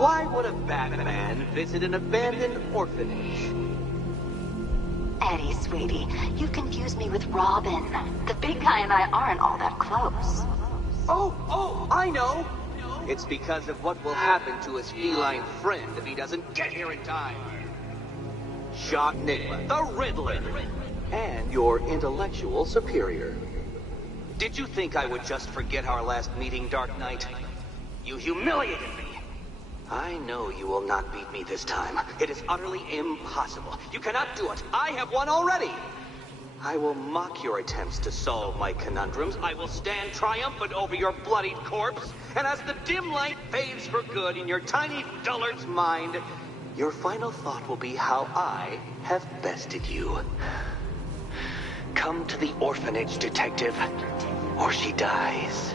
Why would a Batman visit an abandoned orphanage? Eddie, sweetie, you confused me with Robin. The big guy and I aren't all that close. Oh, I know! It's because of what will happen to his feline friend if he doesn't get here in time. Shot Nigma, the Riddler, and your intellectual superior. Did you think I would just forget our last meeting, Dark Knight? You humiliated me. I know you will not beat me this time. It is utterly impossible. You cannot do it. I have won already. I will mock your attempts to solve my conundrums. I will stand triumphant over your bloodied corpse. And as the dim light fades for good in your tiny dullard's mind, your final thought will be how I have bested you. Come to the orphanage, detective, or she dies.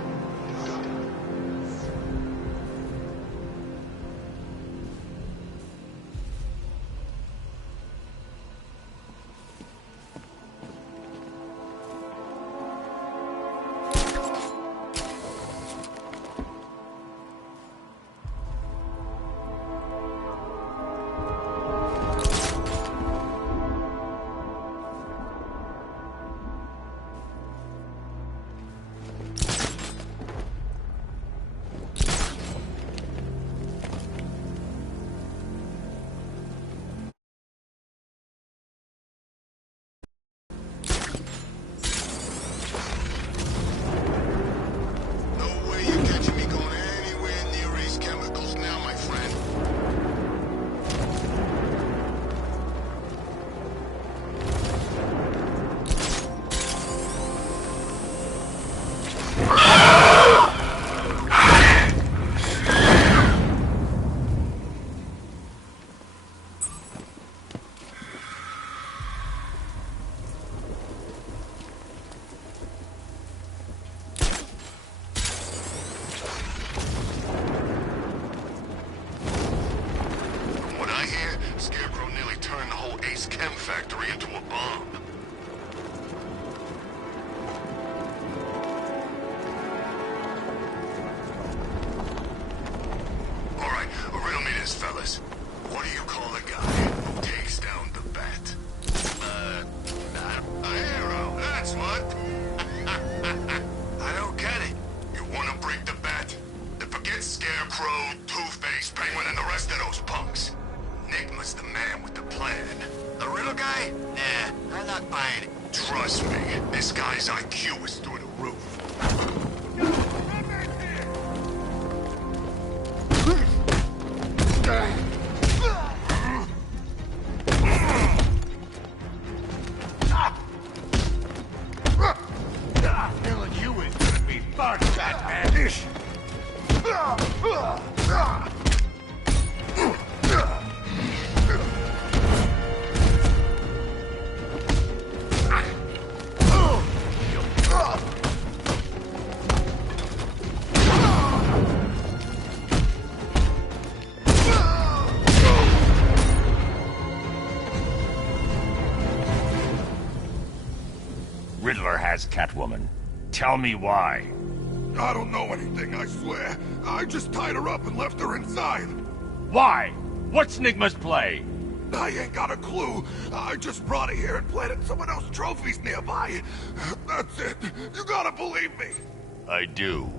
factory into a bomb. All right, riddle me this, fellas. What do you call a guy who takes down the bat? A hero, that's what. I don't get it. You want to break the bat? Then forget Scarecrow, Two-Face, Penguin, and the rest of those punks. Enigma's the man with the plan. The riddle guy? Nah, I'm not buying it. Trust me, this guy's IQ is through the roof. Filling you in couldn't be fun, Batman-ish. Riddler has Catwoman. Tell me why. I don't know anything, I swear. I just tied her up and left her inside. Why? What's Nigma's play? I ain't got a clue. I just brought her here and planted someone else's trophies nearby. That's it. You gotta believe me. I do.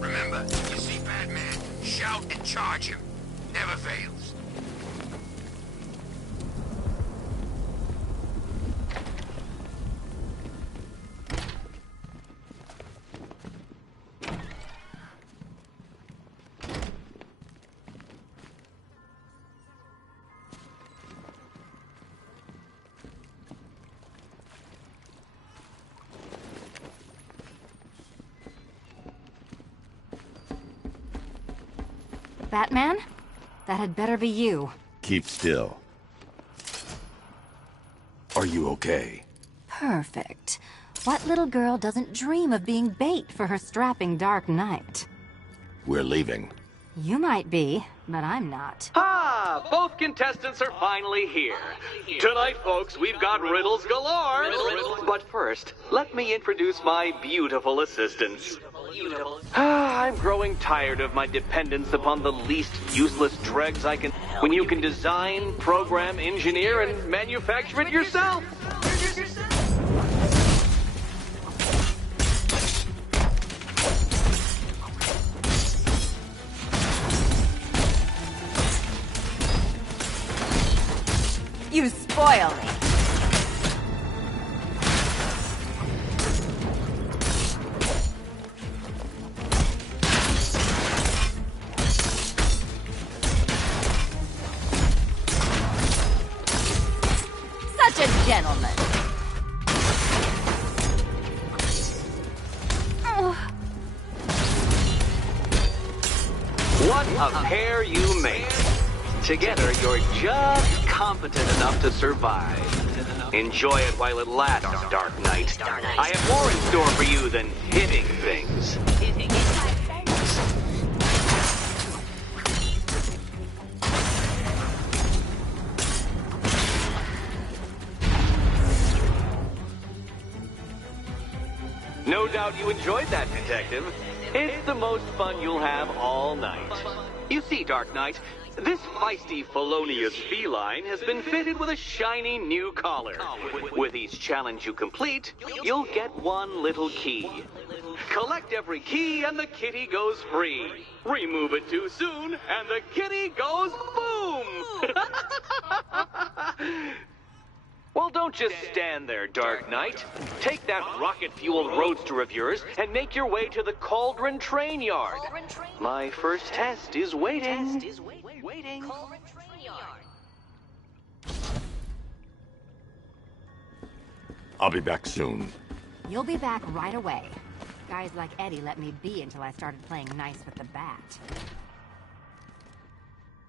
Remember, you see Batman, shout and charge him. Never fails. Batman? That had better be you. Keep still. Are you okay? Perfect. What little girl doesn't dream of being bait for her strapping Dark Knight? We're leaving. You might be, but I'm not. Ah, both contestants are finally here. Tonight, folks, we've got riddles galore. But first, let me introduce my beautiful assistants. I'm growing tired of my dependence upon the least useless dregs I can... When you can design, program, engineer, and manufacture it yourself. You spoil me. Such a gentleman. What a pair you make. Together, you're just competent enough to survive. Enjoy it while it lasts, Dark Knight. I have more in store for you than hitting things. No doubt you enjoyed that, Detective. It's the most fun you'll have all night. You see, Dark Knight, this feisty, felonious feline has been fitted with a shiny new collar. With each challenge you complete, you'll get one little key. Collect every key and the kitty goes free. Remove it too soon and the kitty goes boom! Well, don't just stand there, Dark Knight. Take that rocket-fueled roadster of yours and make your way to the Cauldron Train Yard. My first test is waiting. I'll be back soon. You'll be back right away. Guys like Eddie let me be until I started playing nice with the bat.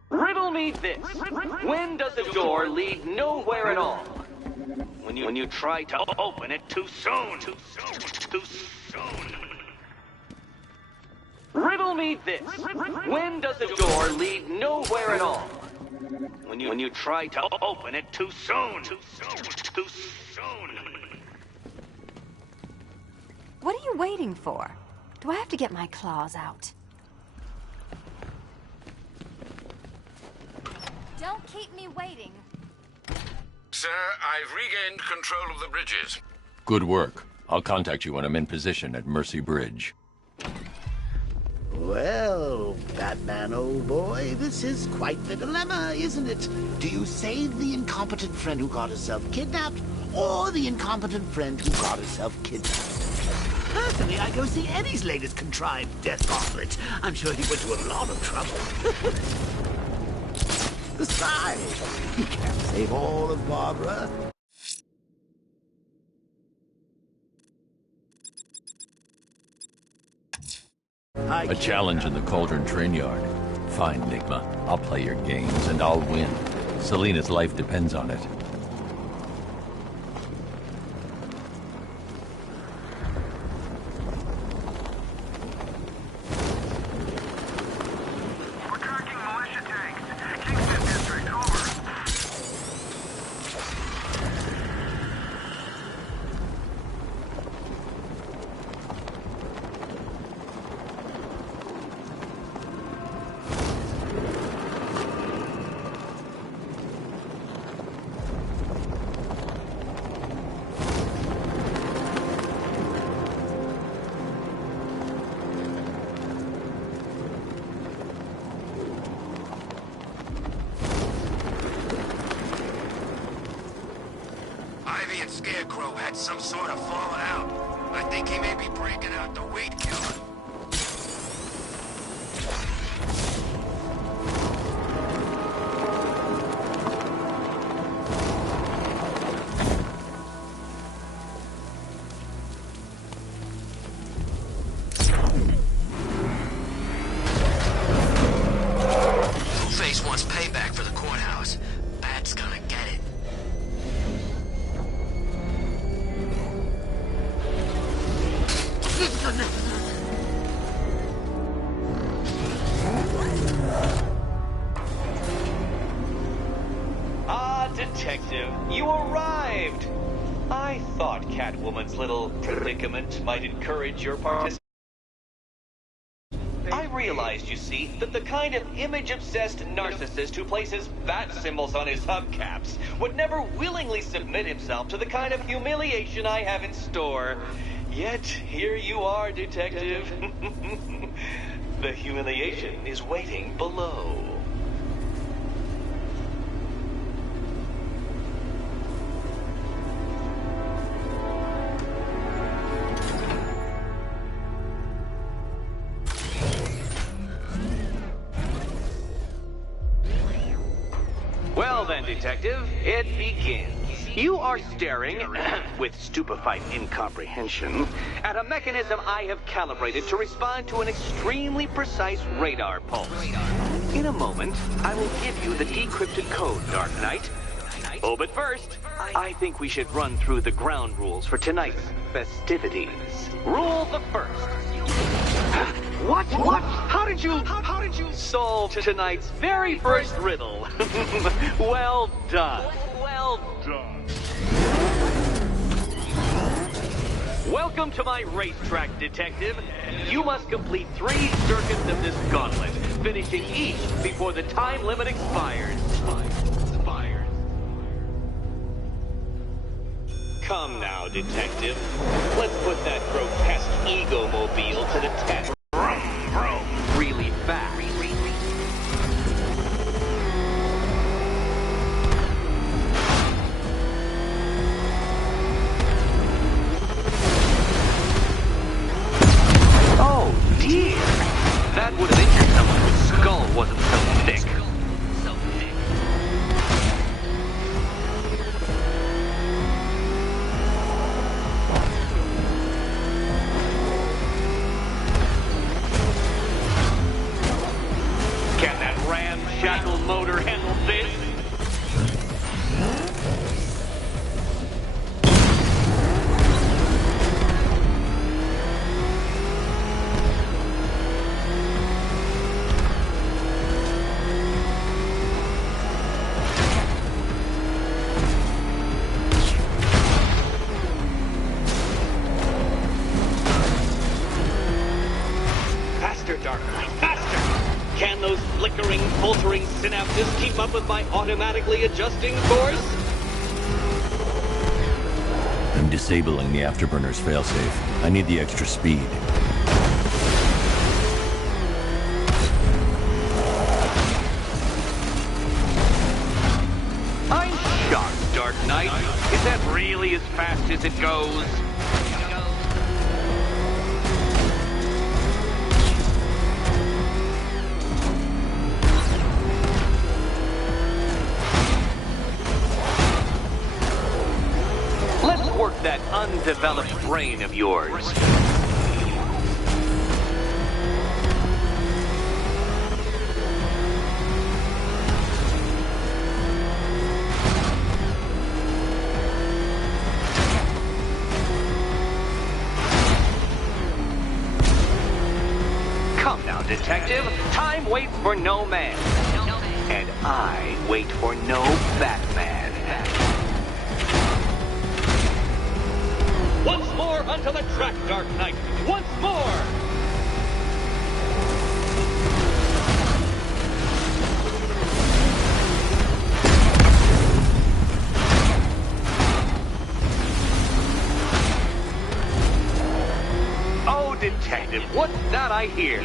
Riddle me this. When does a door lead nowhere at all? When you try to open it too soon. Too soon. Riddle me this. When does a door lead nowhere at all? When you try to open it too soon. Too soon. What are you waiting for? Do I have to get my claws out? Don't keep me waiting. Sir, I've regained control of the bridges. Good work. I'll contact you when I'm in position at Mercy Bridge. Well, Batman, old boy, this is quite the dilemma, isn't it? Do you save the incompetent friend who got herself kidnapped, or the incompetent friend who got herself kidnapped? Personally, I go see Eddie's latest contrived death gauntlet. I'm sure he went to a lot of trouble. Besides, he can't save all of Barbara. A challenge in the Cauldron Train Yard. Fine, Nigma. I'll play your games, and I'll win. Selina's life depends on it. We're tracking militia tanks. Kingston District, over. Ivy and Scarecrow had some sort of falling out. I think he may be breaking out the weed killer. Two-Face wants payback for the courthouse. Bat's gonna get it. Catwoman's little predicament might encourage your participation. I realized, you see, that the kind of image-obsessed narcissist who places bat symbols on his hubcaps would never willingly submit himself to the kind of humiliation I have in store. Yet, here you are, Detective. The humiliation is waiting below. Well then, Detective, it begins. You are staring, with stupefied incomprehension, at a mechanism I have calibrated to respond to an extremely precise radar pulse. In a moment, I will give you the decrypted code, Dark Knight. Oh, but first, I think we should run through the ground rules for tonight's festivities. Rule the first. What? How did you solve tonight's very first riddle? Well done. Welcome to my racetrack, Detective. You must complete 3 circuits of this gauntlet, finishing each before the time limit expires. Come now, Detective. Let's put that grotesque ego-mobile to the test. Really fast. Oh, dear. That would have injured someone whose skull wasn't so thick. Shackle motor handle this. Faster, Dark Knight, faster! Can those flickering, faltering synapses keep up with my automatically adjusting course? I'm disabling the afterburner's failsafe. I need the extra speed. I'm shocked, Dark Knight. Is that really as fast as it goes? Work that undeveloped brain of yours. Come now, Detective. Time waits for no man. And I wait for no Batman. Once more onto the track, Dark Knight. Once more! Oh, Detective, what's that I hear?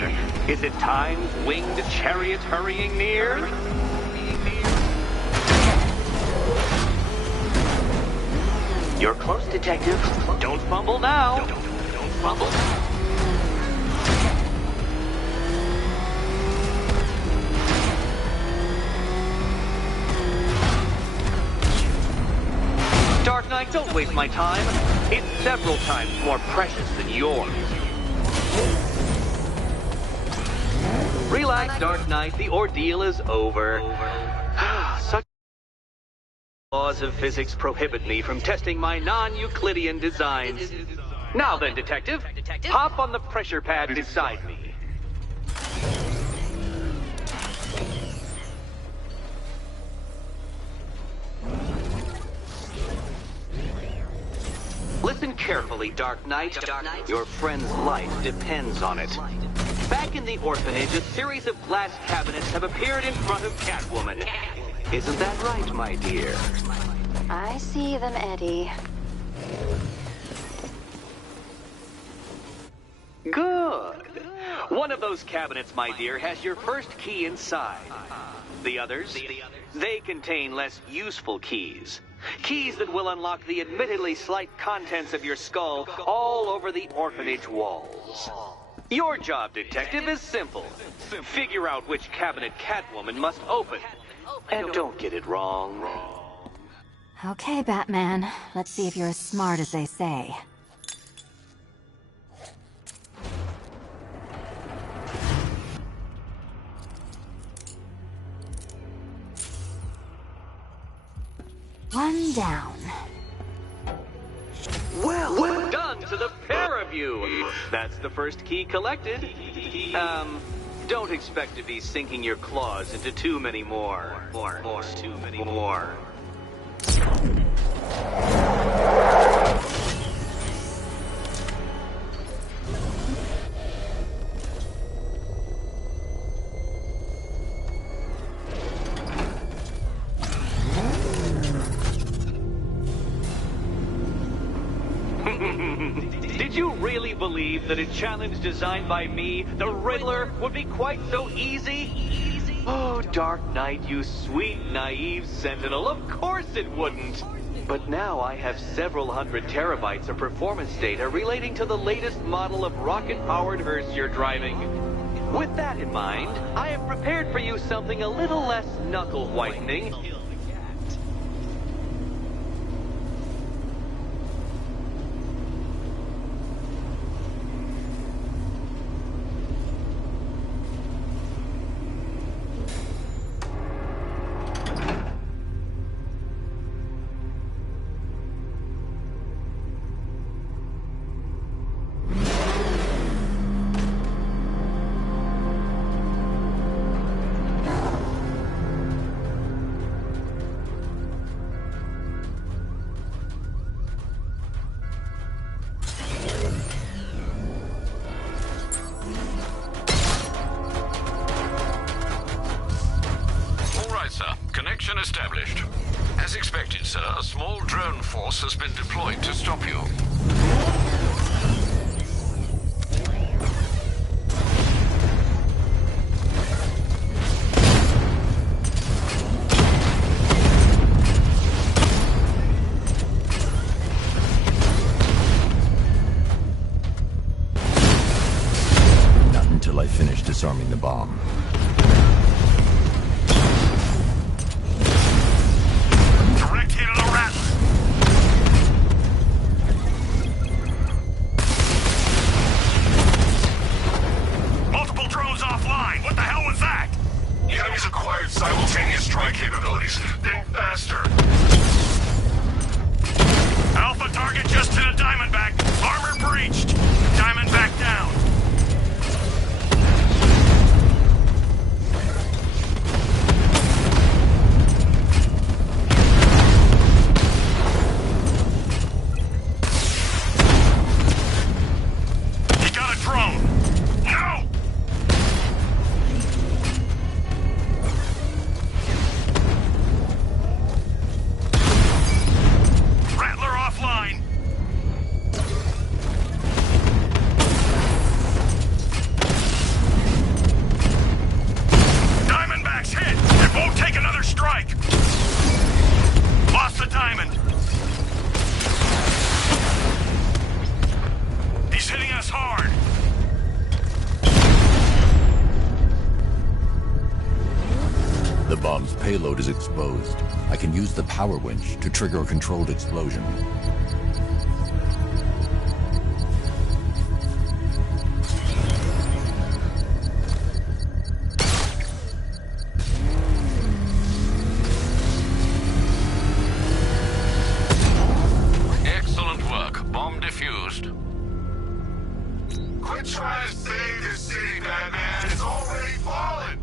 Is it time's winged chariot hurrying near? You're close, Detective. Don't fumble now. Don't fumble. Dark Knight, don't waste my time. It's several times more precious than yours. Relax, Dark Knight. The ordeal is over. Such laws of physics prohibit me from testing my non-Euclidean designs. Now then, Detective, hop on the pressure pad beside me. Listen carefully, Dark Knight. Your friend's life depends on it. Back in the orphanage, a series of glass cabinets have appeared in front of Catwoman. Isn't that right, my dear? I see them, Eddie. Good. One of those cabinets, my dear, has your first key inside. The others, they contain less useful keys. Keys that will unlock the admittedly slight contents of your skull all over the orphanage walls. Your job, detective, is simple. Figure out which cabinet Catwoman must open. And don't get it wrong. Okay, Batman. Let's see if you're as smart as they say. One down. Well done to the pair of you. That's the first key collected. Don't expect to be sinking your claws into too many more. Too many more. Did you really believe that a challenge designed by me, the Riddler, would be quite so easy? Oh, Dark Knight, you sweet, naive sentinel, of course it wouldn't. But now I have several hundred terabytes of performance data relating to the latest model of rocket-powered hearse you're driving. With that in mind, I have prepared for you something a little less knuckle-whitening. Connection established. As expected, sir, a small drone force has been deployed to stop you. Not until I finish disarming the bomb. Simultaneous strike capabilities. Think faster. Alpha target just hit a Diamondback. Armor breached. Diamondback down. He got a drone. No! Lost the diamond. He's hitting us hard. The bomb's payload is exposed. I can use the power winch to trigger a controlled explosion. Quit trying to save this city, Batman. It's already fallen.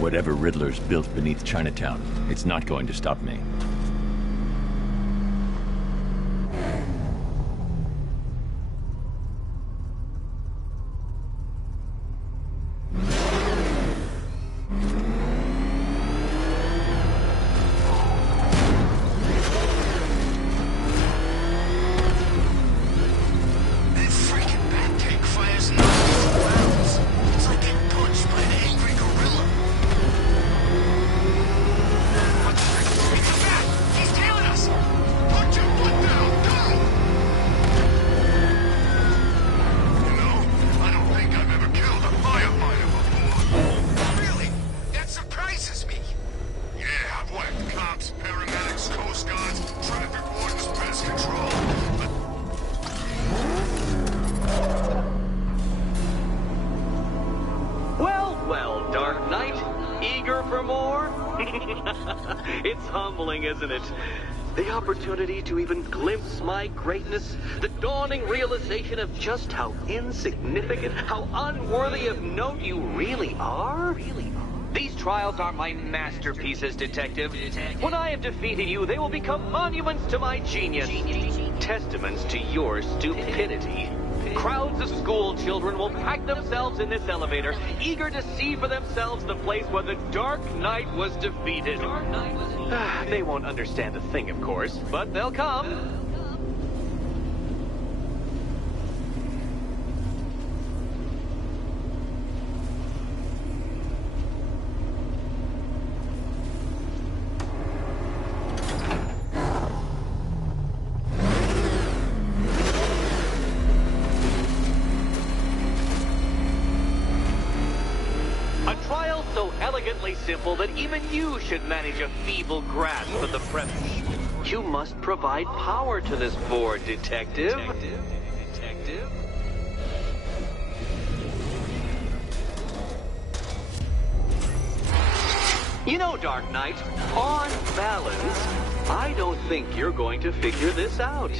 Whatever Riddler's built beneath Chinatown, it's not going to stop me. It's humbling, isn't it? The opportunity to even glimpse my greatness, the dawning realization of just how insignificant, how unworthy of note you really are. These trials are my masterpieces, Detective. When I have defeated you, they will become monuments to my genius, testaments to your stupidity. Crowds of school children will pack themselves in this elevator, eager to see for themselves the place where the Dark Knight was defeated. They won't understand a thing, of course, but they'll come. Simple that even you should manage a feeble grasp of the premise. You must provide power to this board, Detective. You know, Dark Knight, on balance, I don't think you're going to figure this out.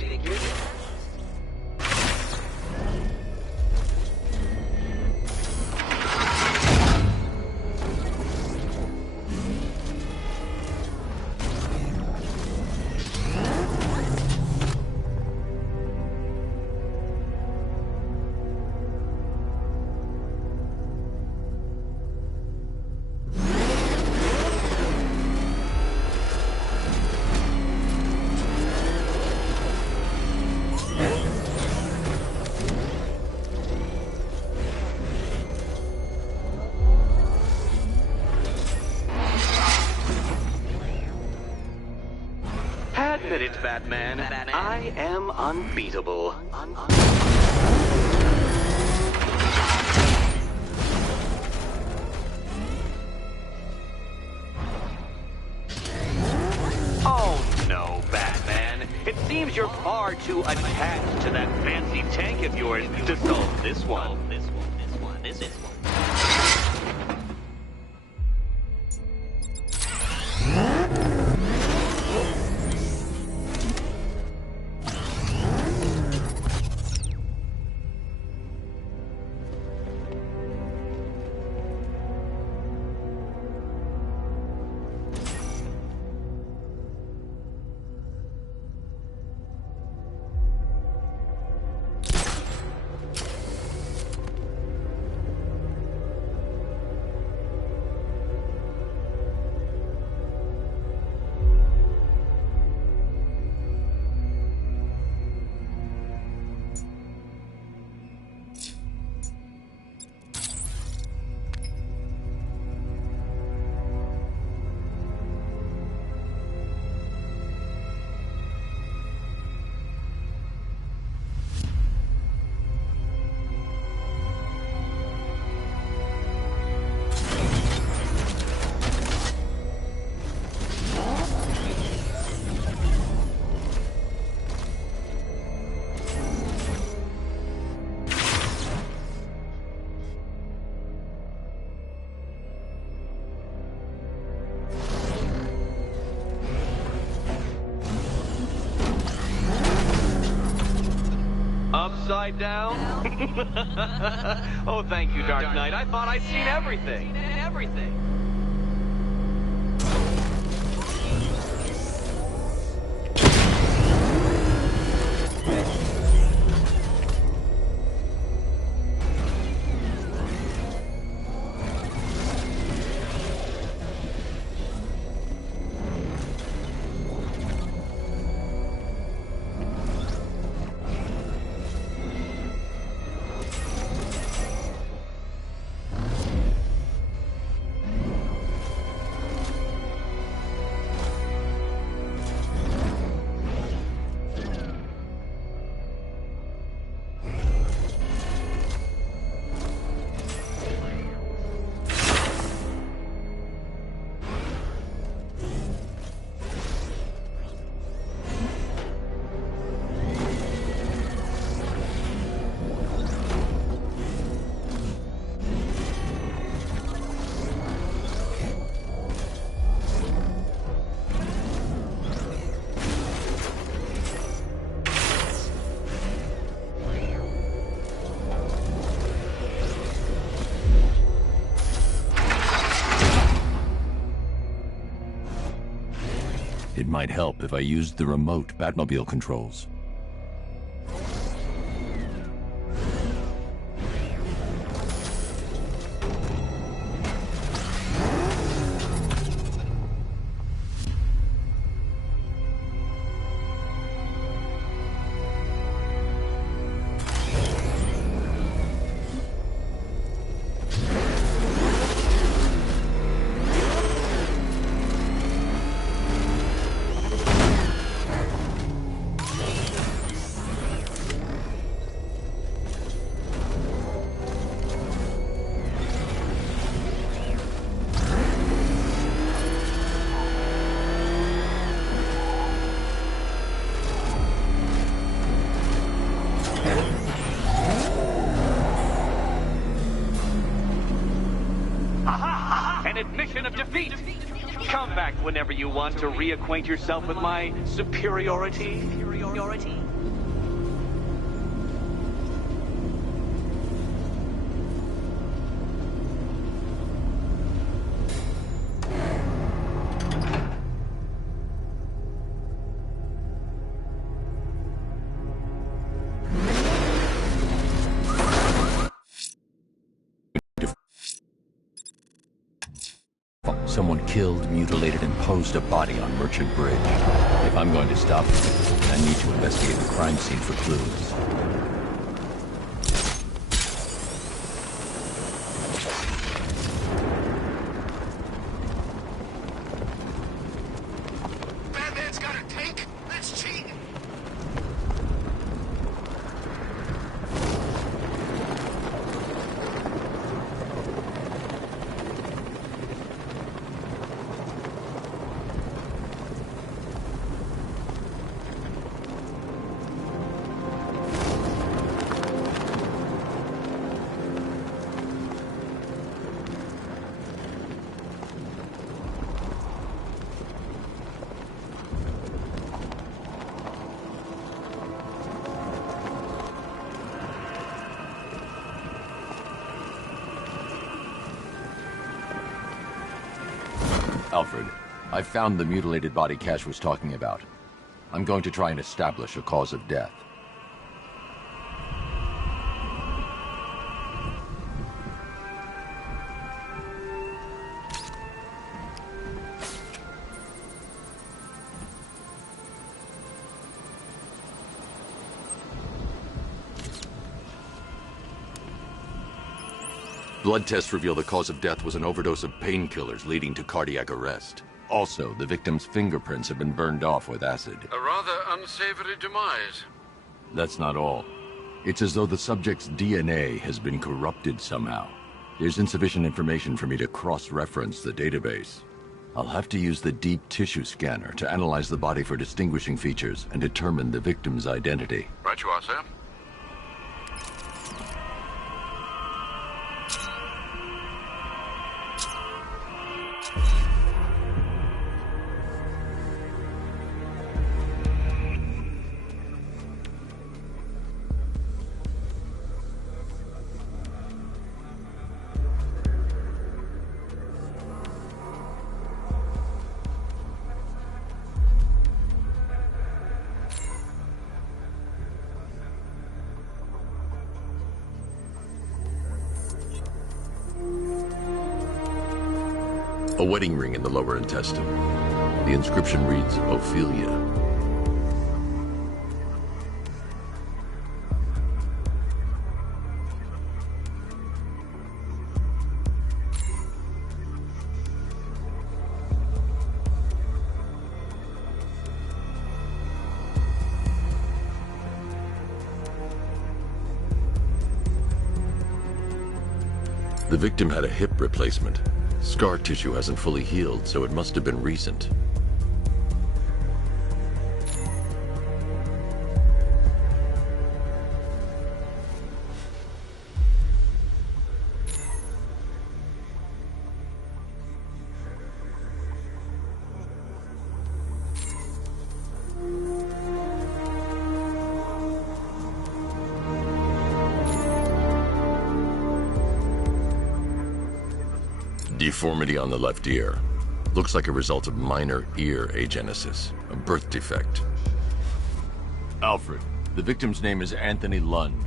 Admit it, Batman. I am unbeatable. Oh no, Batman. It seems you're far too attached to that fancy tank of yours to solve this one. This one. Upside down? Oh, thank you, Dark Knight. I thought I'd seen everything. might help if I used the remote Batmobile controls. Admission of defeat. Come back whenever you want to reacquaint yourself with my superiority. Someone killed, mutilated, and posed a body on Merchant Bridge. If I'm going to stop it, I need to investigate the crime scene for clues. Batman's got a tank? That's cheating! Alfred, I found the mutilated body Cash was talking about. I'm going to try and establish a cause of death. Blood tests reveal the cause of death was an overdose of painkillers leading to cardiac arrest. Also, the victim's fingerprints have been burned off with acid. A rather unsavory demise. That's not all. It's as though the subject's DNA has been corrupted somehow. There's insufficient information for me to cross-reference the database. I'll have to use the deep tissue scanner to analyze the body for distinguishing features and determine the victim's identity. Right you are, sir. A wedding ring in the lower intestine. The inscription reads, Ophelia. The victim had a hip replacement. Scar tissue hasn't fully healed, so it must have been recent. Deformity on the left ear. Looks like a result of minor ear agenesis, a birth defect. Alfred, the victim's name is Anthony Lund.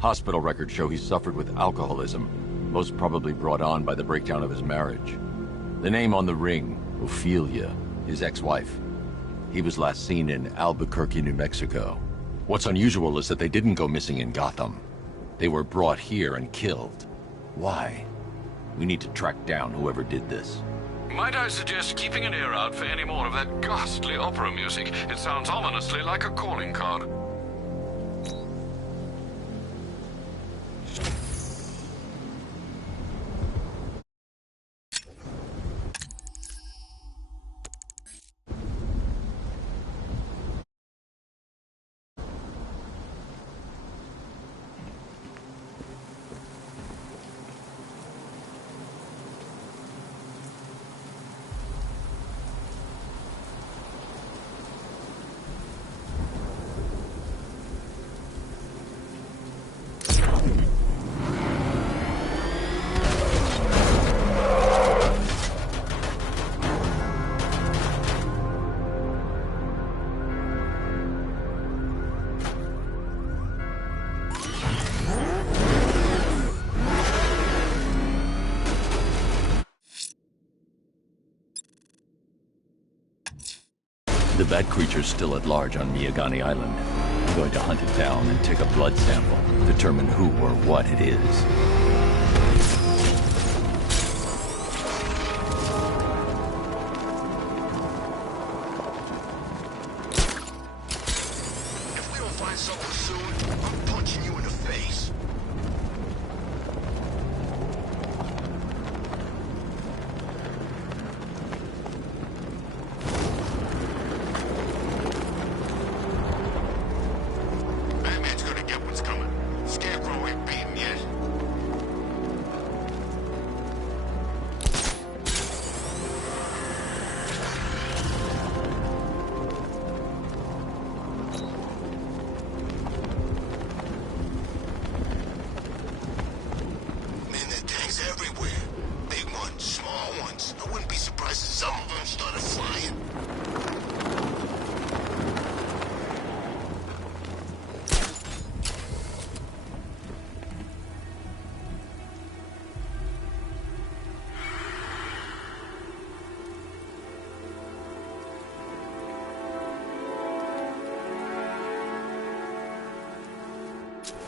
Hospital records show he suffered with alcoholism, most probably brought on by the breakdown of his marriage. The name on the ring, Ophelia, his ex-wife. He was last seen in Albuquerque, New Mexico. What's unusual is that they didn't go missing in Gotham. They were brought here and killed. Why? We need to track down whoever did this. Might I suggest keeping an ear out for any more of that ghastly opera music? It sounds ominously like a calling card. The bat creature's still at large on Miyagani Island. I'm going to hunt it down and take a blood sample, determine who or what it is. If we don't find something soon, I'm punching you in the face. Batman's gonna get what's coming. Scarecrow ain't beaten yet. Man, there are tanks everywhere. Big ones, small ones. I wouldn't be surprised if some of them started flying.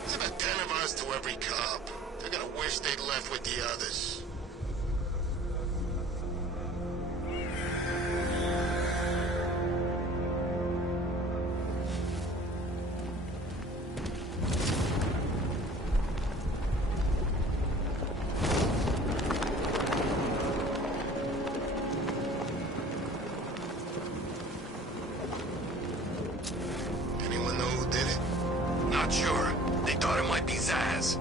There's about 10 of us to every cop. They're gonna wish they'd left with the others. Anyone know who did it? Not sure. They thought it might be Zaz.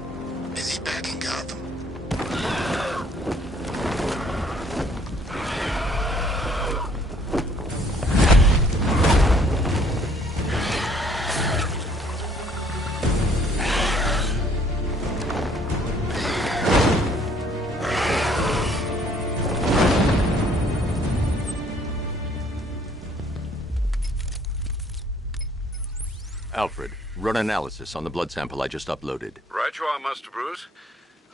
Is he back in Gotham? Alfred, run analysis on the blood sample I just uploaded. Right you are, Master Bruce.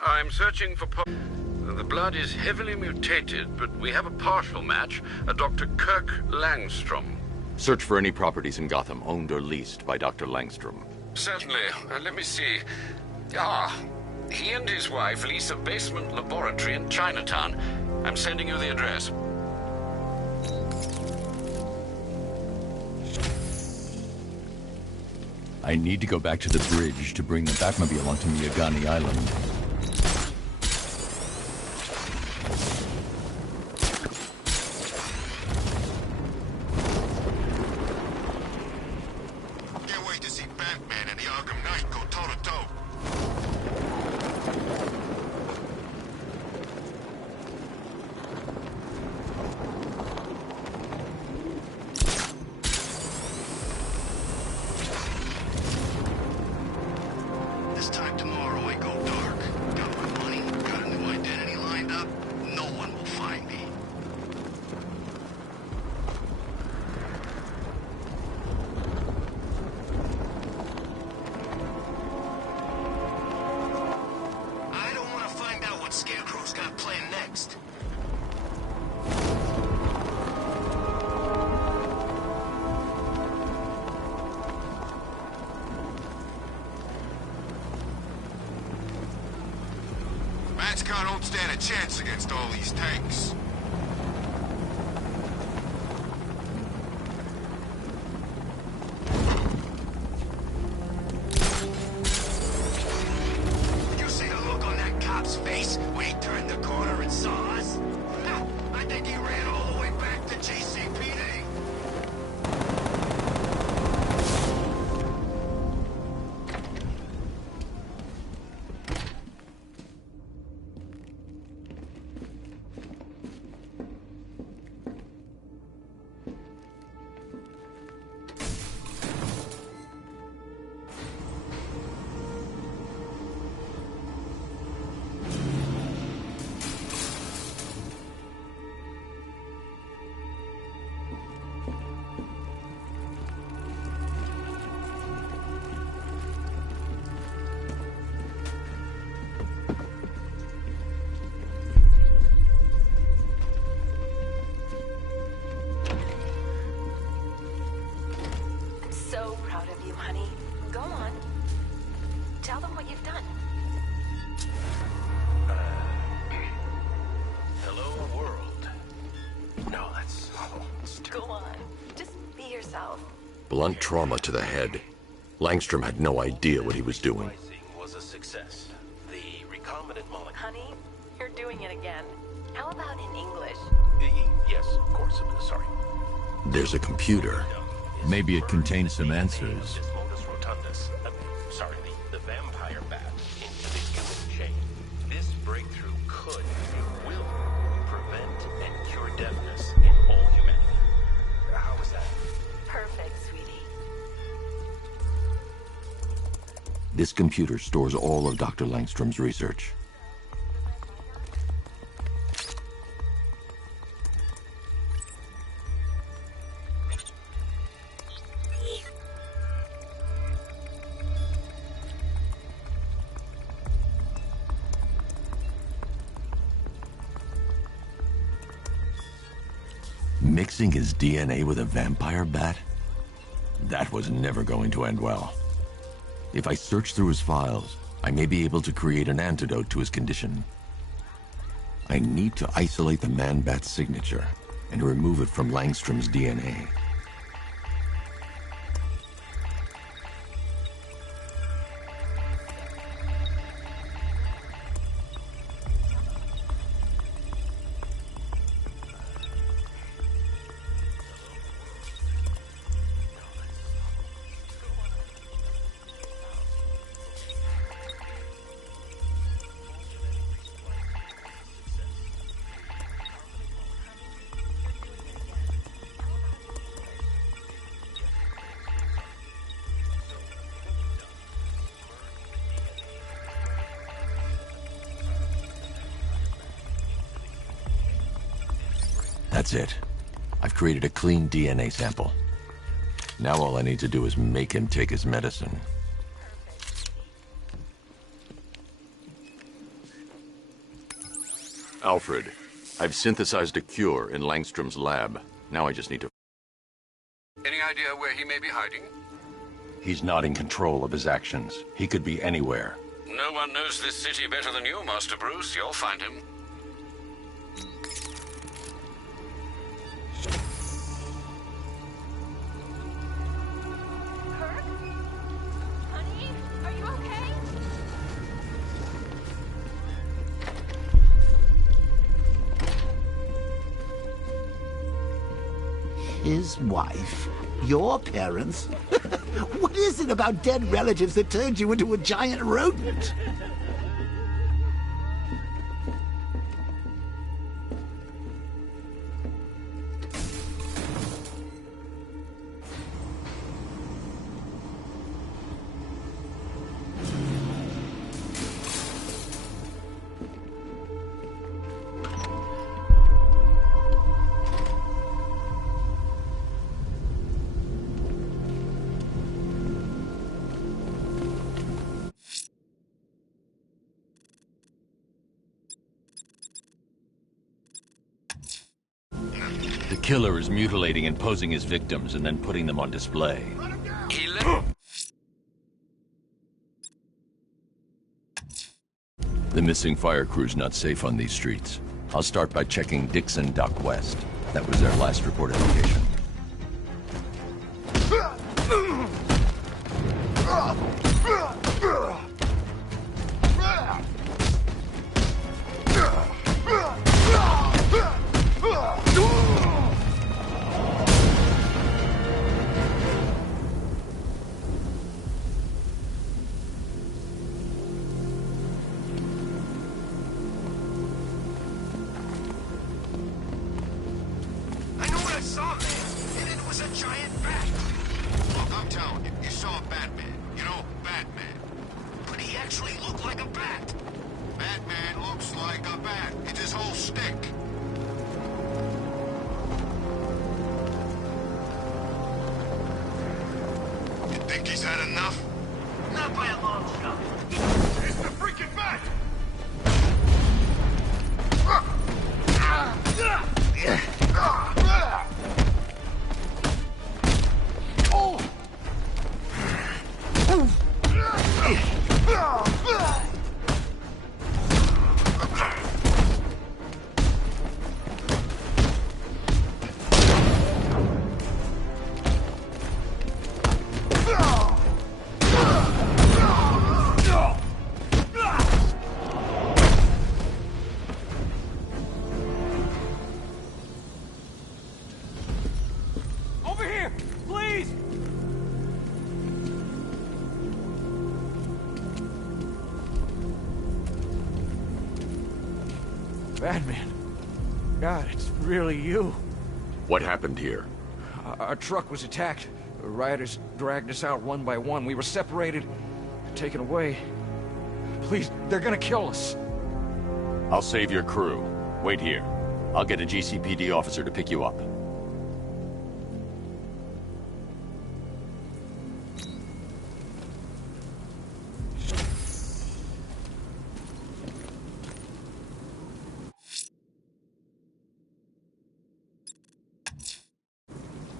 I'm searching for... The blood is heavily mutated, but we have a partial match, a Dr. Kirk Langstrom. Search for any properties in Gotham owned or leased by Dr. Langstrom. Certainly. Let me see. He and his wife lease a basement laboratory in Chinatown. I'm sending you the address. I need to go back to the bridge to bring the Batmobile onto Miyagani Island. Can't wait to see Batman and the Arkham Knight go toe-to-toe. This time tomorrow, I go dark. Got my money, got a new identity lined up. No one will find me. Bats don't stand a chance against all these tanks. You see the look on that cop's face when he turned the corner and saw us? Ha! I think he ran all the way back to GCPD. So proud of you, honey. Go on. Tell them what you've done. Hello, world. No, that's... Go on. Just be yourself. Blunt trauma to the head. Langstrom had no idea what he was doing. Was a success. The recombinant molecule. Honey, you're doing it again. How about in English? Yes, of course. Sorry. There's a computer. Maybe it contains some answers. Modus rotundus. Sorry, the vampire bat into the human chain. This breakthrough will prevent and cure deafness in all humanity. How is that? Perfect, sweetie. This computer stores all of Dr. Langstrom's research. Mixing his DNA with a vampire bat? That was never going to end well. If I search through his files, I may be able to create an antidote to his condition. I need to isolate the man-bat's signature and remove it from Langstrom's DNA. That's it. I've created a clean DNA sample. Now all I need to do is make him take his medicine. Alfred, I've synthesized a cure in Langstrom's lab. Now I just need to... Any idea where he may be hiding? He's not in control of his actions. He could be anywhere. No one knows this city better than you, Master Bruce. You'll find him. Kirk? Honey, are you okay? His wife? Your parents? What is it about dead relatives that turned you into a giant rodent? The killer is mutilating and posing his victims and then putting them on display. He left... The missing fire crew's not safe on these streets. I'll start by checking Dixon Dock West. That was their last reported location. Batman. God, it's really you. What happened here? Our truck was attacked. The rioters dragged us out one by one. We were separated, taken away. Please, they're gonna kill us. I'll save your crew. Wait here. I'll get a GCPD officer to pick you up.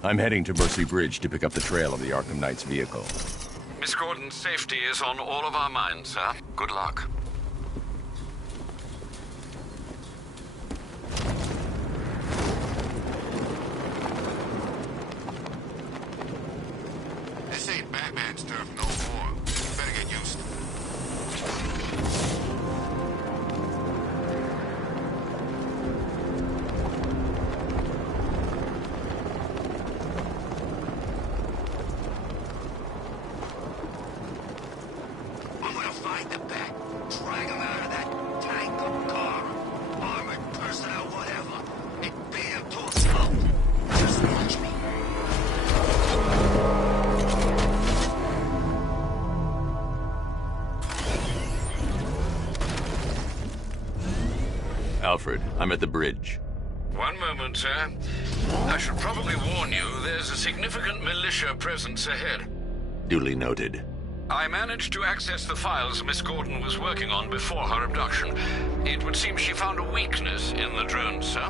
I'm heading to Mercy Bridge to pick up the trail of the Arkham Knight's vehicle. Miss Gordon's safety is on all of our minds, sir. Good luck. This ain't Batman's turf no more. You better get used to it. I'm gonna find the Bat, drag him out of that tank or car, armored personnel, whatever, and beat him to a pulp. Just watch me. Alfred, I'm at the bridge. One moment, sir. I should probably warn you, there's a significant militia presence ahead. Duly noted. I managed to access the files Miss Gordon was working on before her abduction. It would seem she found a weakness in the drones, sir.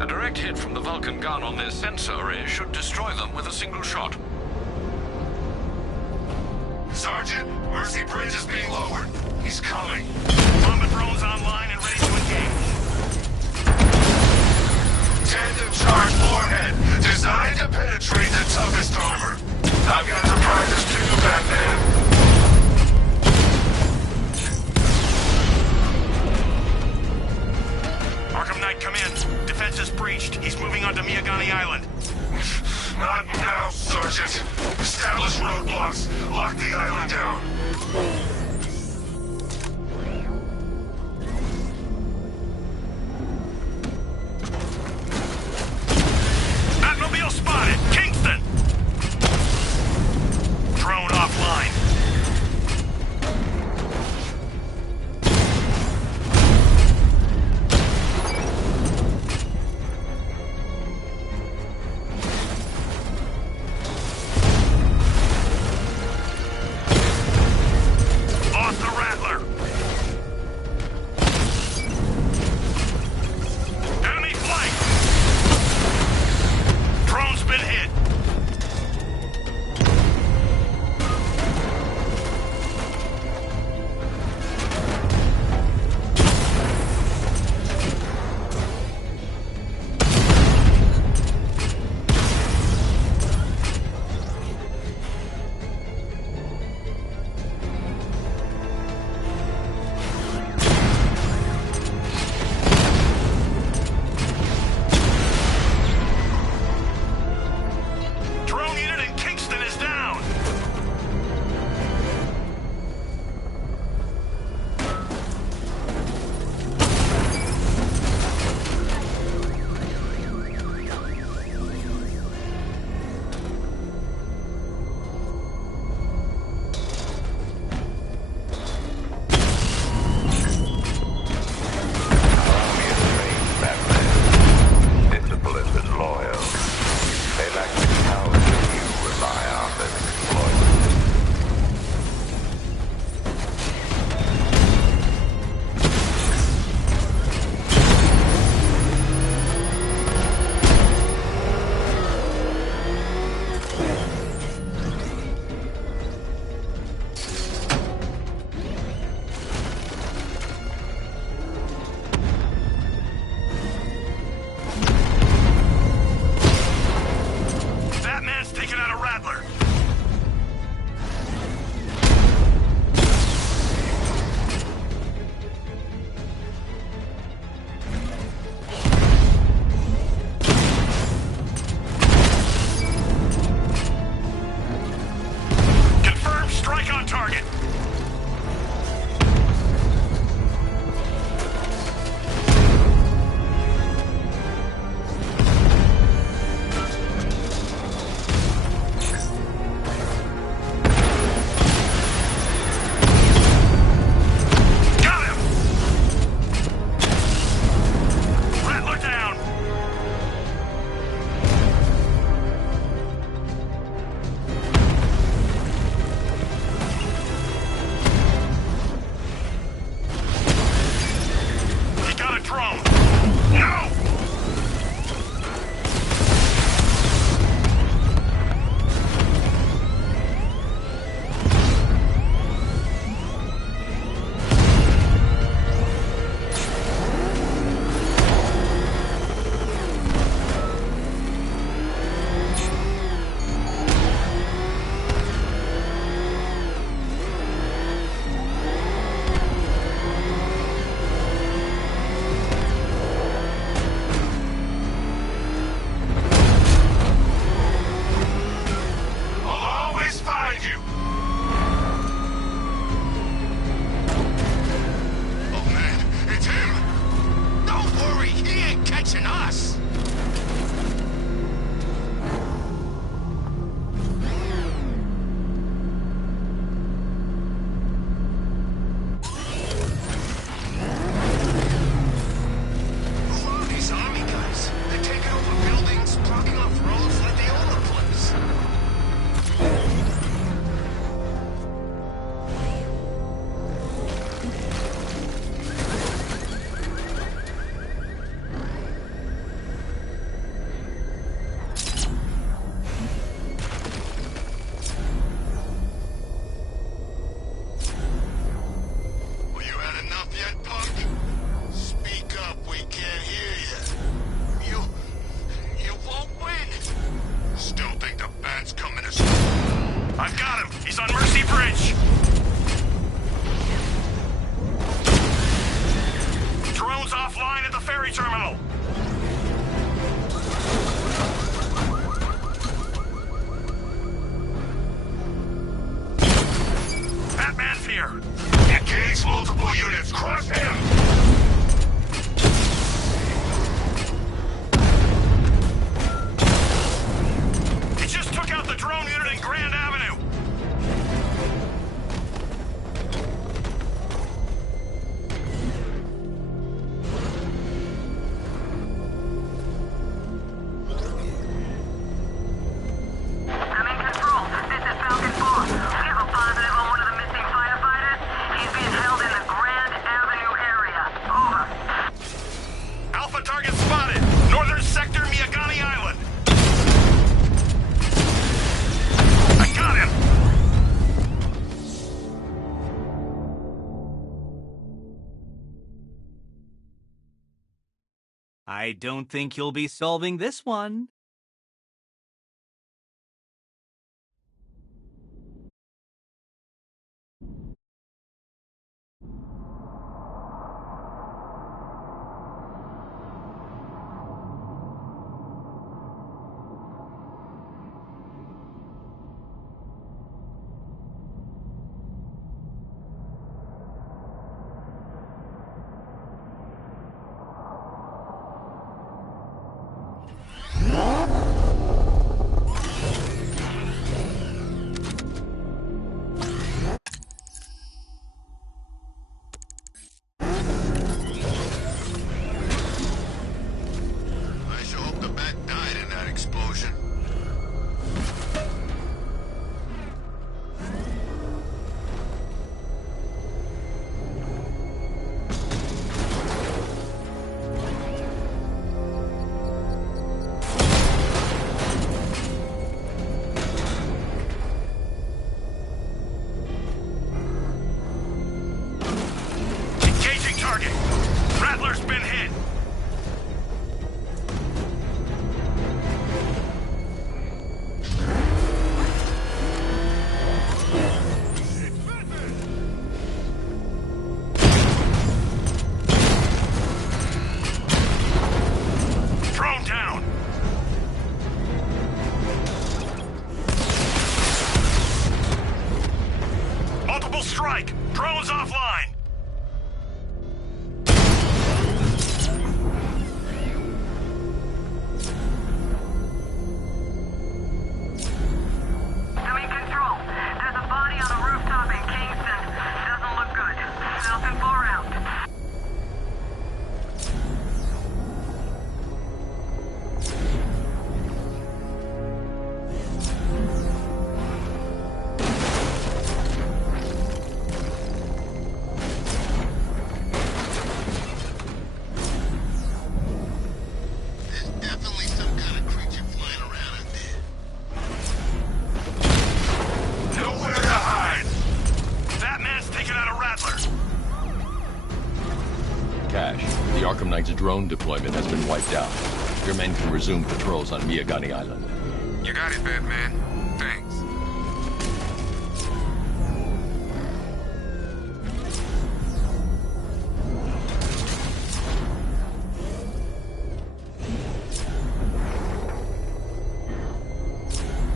A direct hit from the Vulcan gun on their sensor array should destroy them with a single shot. Sergeant, Mercy Bridge is being lowered. He's coming. Bomber drones online and ready to engage. Tandem charge warhead, designed to penetrate the toughest armor. I've got to practice too, Batman. Arkham Knight, come in. Defense is breached. He's moving onto Miyagani Island. Not now, Sergeant. Establish roadblocks. Lock the island down. Batmobile spotted! Kingston! Drone offline. Let's cross him! He just took out the drone unit in Grand Avenue! I'm in control. This is Falcon 4. We have a positive on one of the missing firefighters. He's being held in the Grand Avenue area. Over. Alpha target spotted! Northern sector, Miyagani Island! I got him! I don't think you'll be solving this one. I sure hope the bat died in that explosion. Engaging target! Rattler's been hit! Drone down! Multiple strike! Drone's offline! I'm in control. There's a body on a rooftop in Kingston. Doesn't look good. Falcon 4 out. There's definitely some kind of creature flying around out there. Nowhere to hide! Batman's taken out a Rattler! Cash, the Arkham Knight's drone deployment has been wiped out. Your men can resume patrols on Miyagani Island. You got it, Batman. Thanks.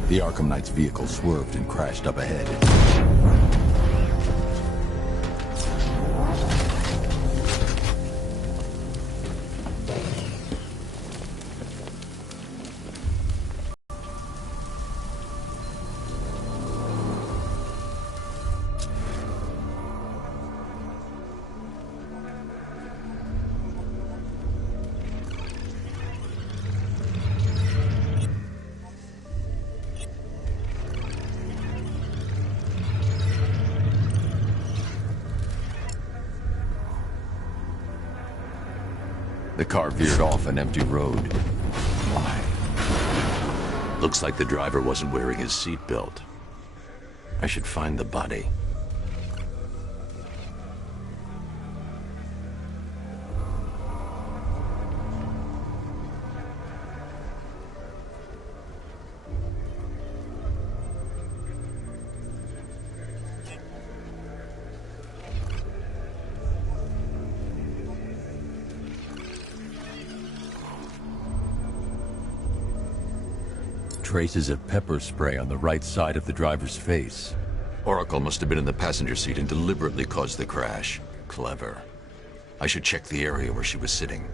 The Arkham Knight's vehicle swerved and crashed up ahead. The car veered off an empty road. Why? Looks like the driver wasn't wearing his seatbelt. I should find the body. Traces of pepper spray on the right side of the driver's face. Oracle must have been in the passenger seat and deliberately caused the crash. Clever. I should check the area where she was sitting.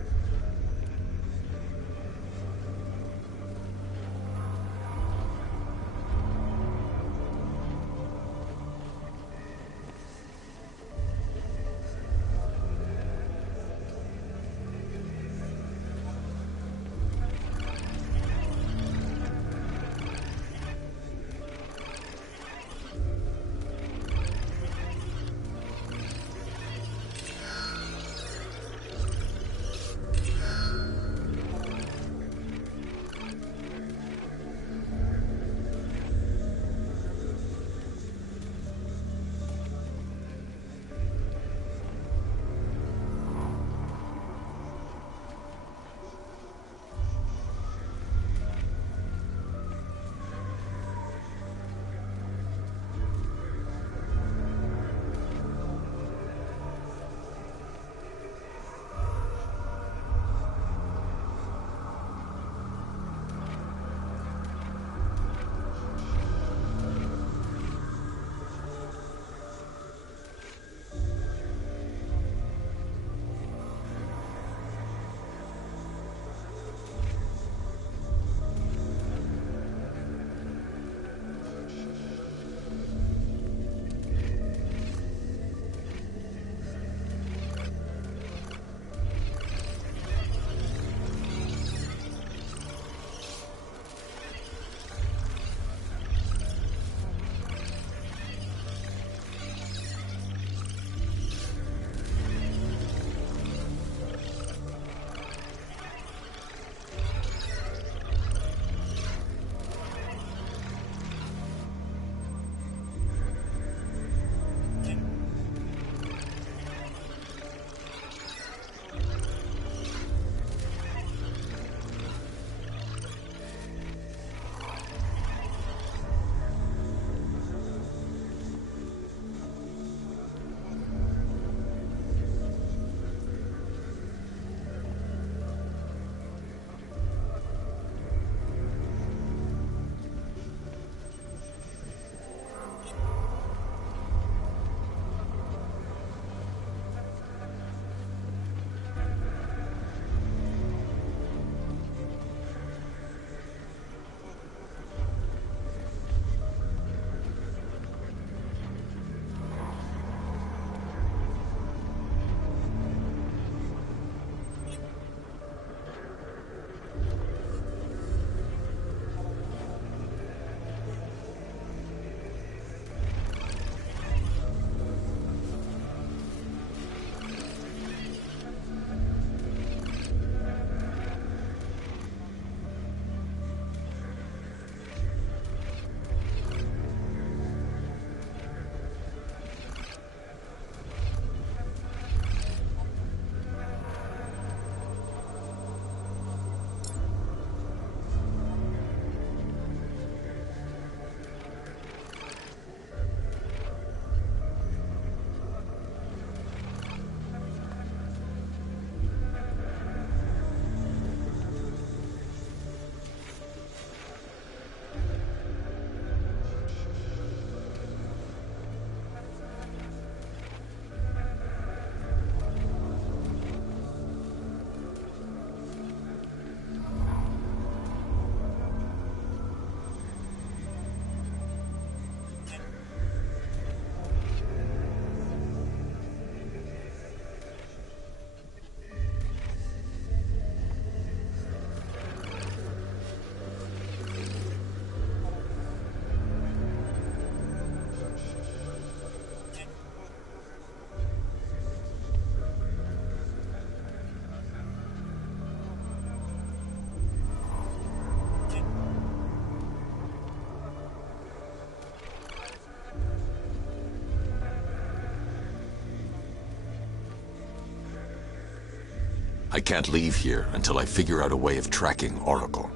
I can't leave here until I figure out a way of tracking Oracle.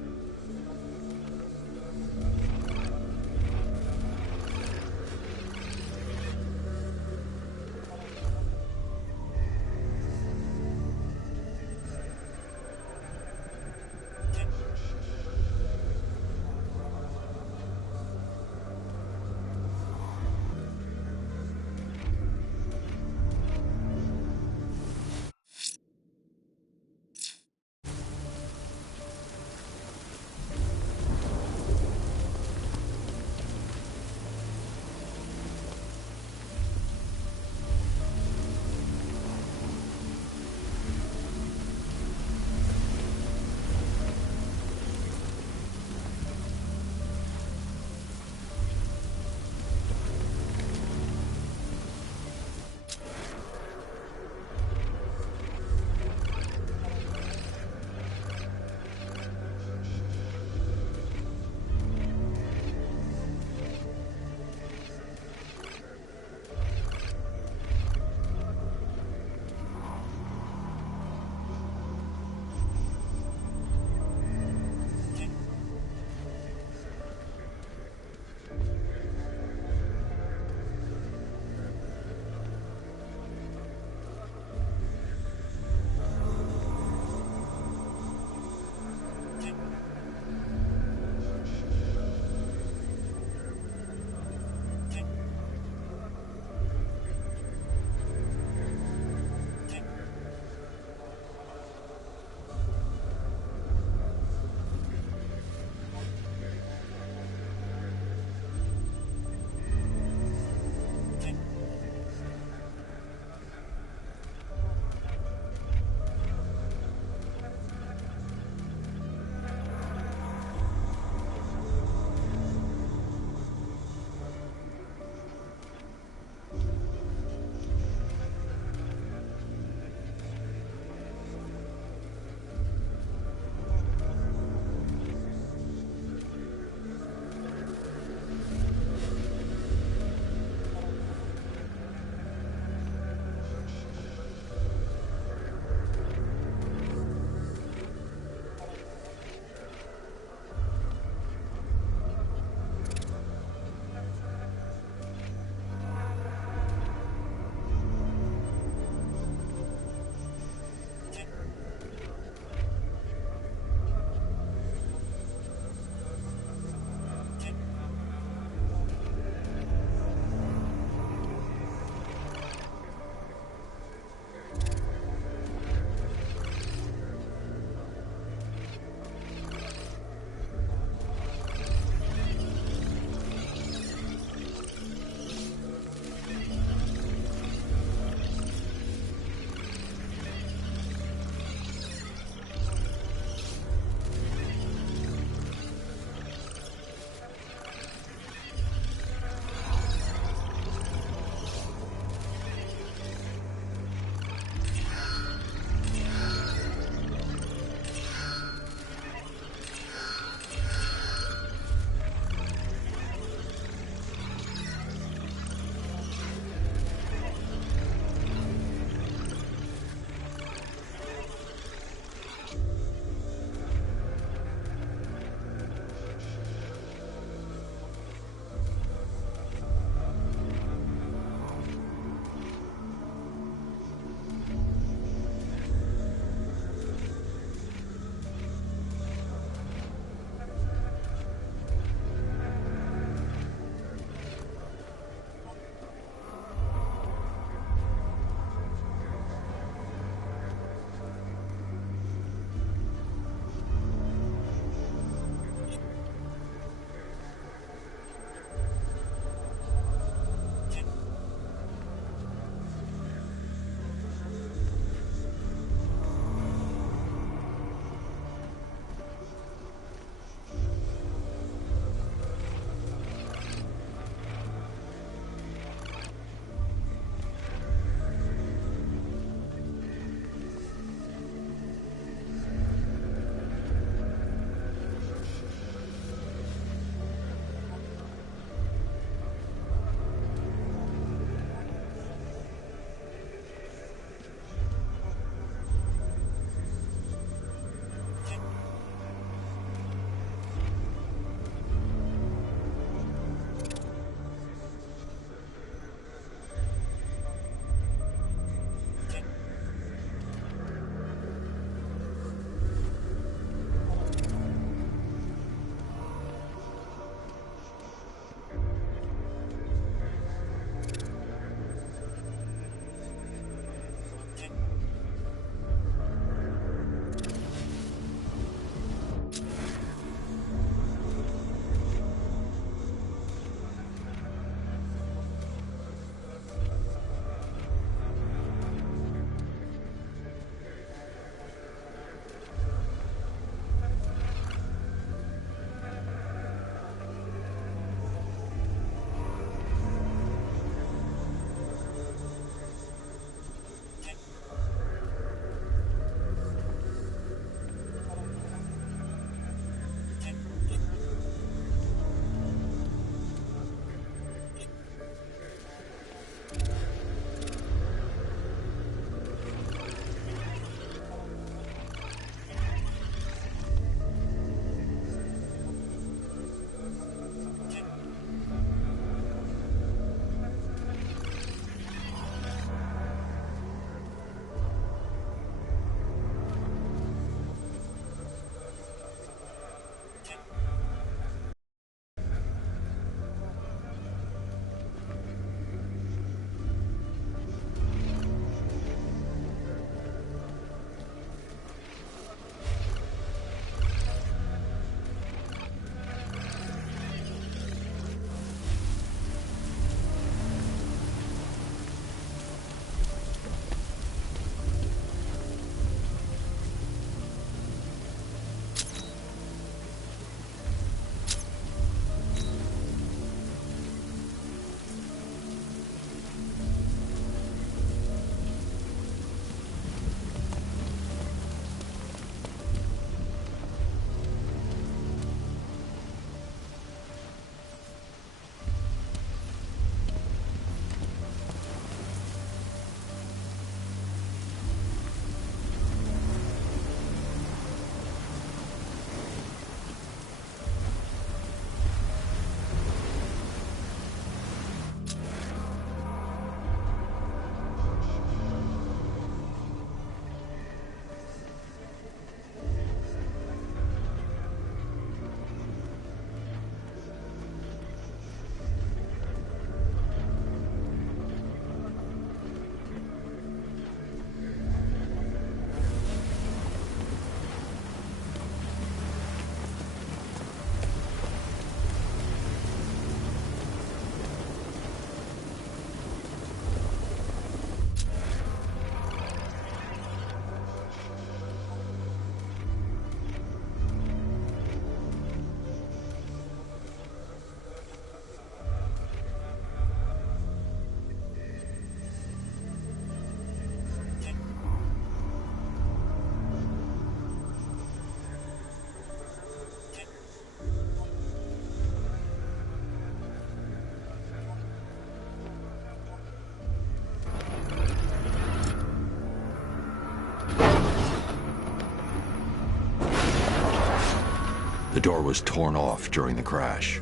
The door was torn off during the crash.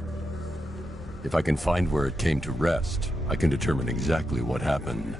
If I can find where it came to rest, I can determine exactly what happened.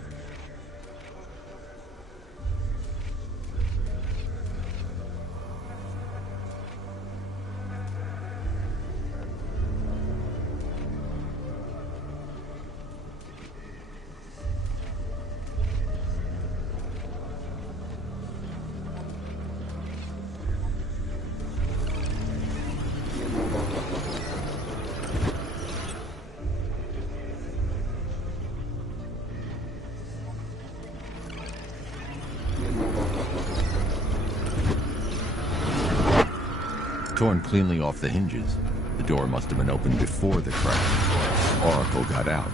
Torn cleanly off the hinges. The door must have been opened before the crash. Oracle got out.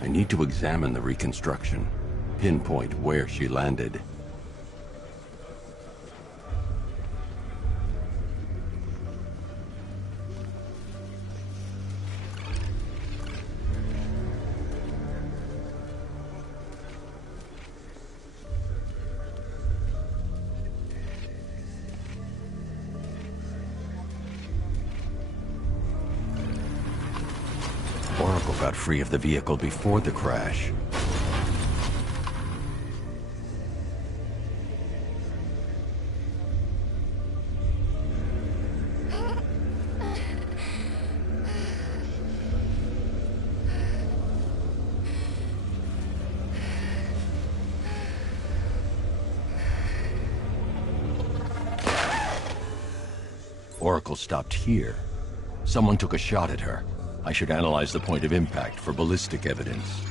I need to examine the reconstruction, pinpoint where she landed. Oracle got free of the vehicle before the crash. Oracle stopped here. Someone took a shot at her. I should analyze the point of impact for ballistic evidence.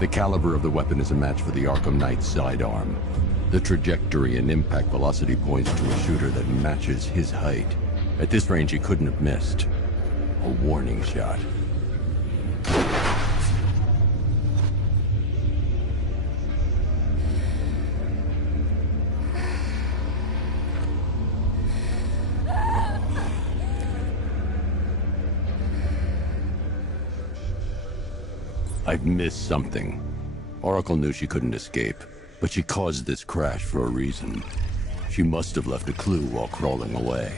The caliber of the weapon is a match for the Arkham Knight's sidearm. The trajectory and impact velocity points to a shooter that matches his height. At this range, he couldn't have missed. A warning shot. I've missed something. Oracle knew she couldn't escape, but she caused this crash for a reason. She must have left a clue while crawling away.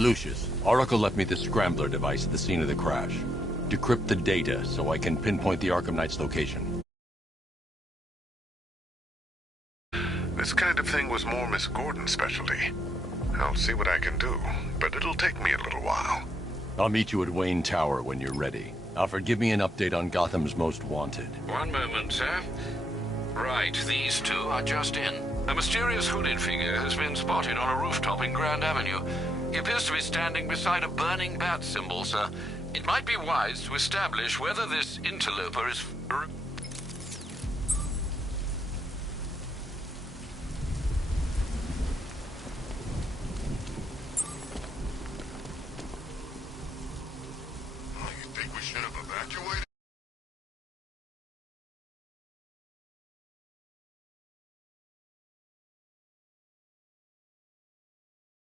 Lucius, Oracle left me the scrambler device at the scene of the crash. Decrypt the data so I can pinpoint the Arkham Knight's location. This kind of thing was more Miss Gordon's specialty. I'll see what I can do, but it'll take me a little while. I'll meet you at Wayne Tower when you're ready. Alfred, give me an update on Gotham's Most Wanted. One moment, sir. Right, these two are just in. A mysterious hooded figure has been spotted on a rooftop in Grand Avenue. He appears to be standing beside a burning bat symbol, sir. It might be wise to establish whether this interloper is...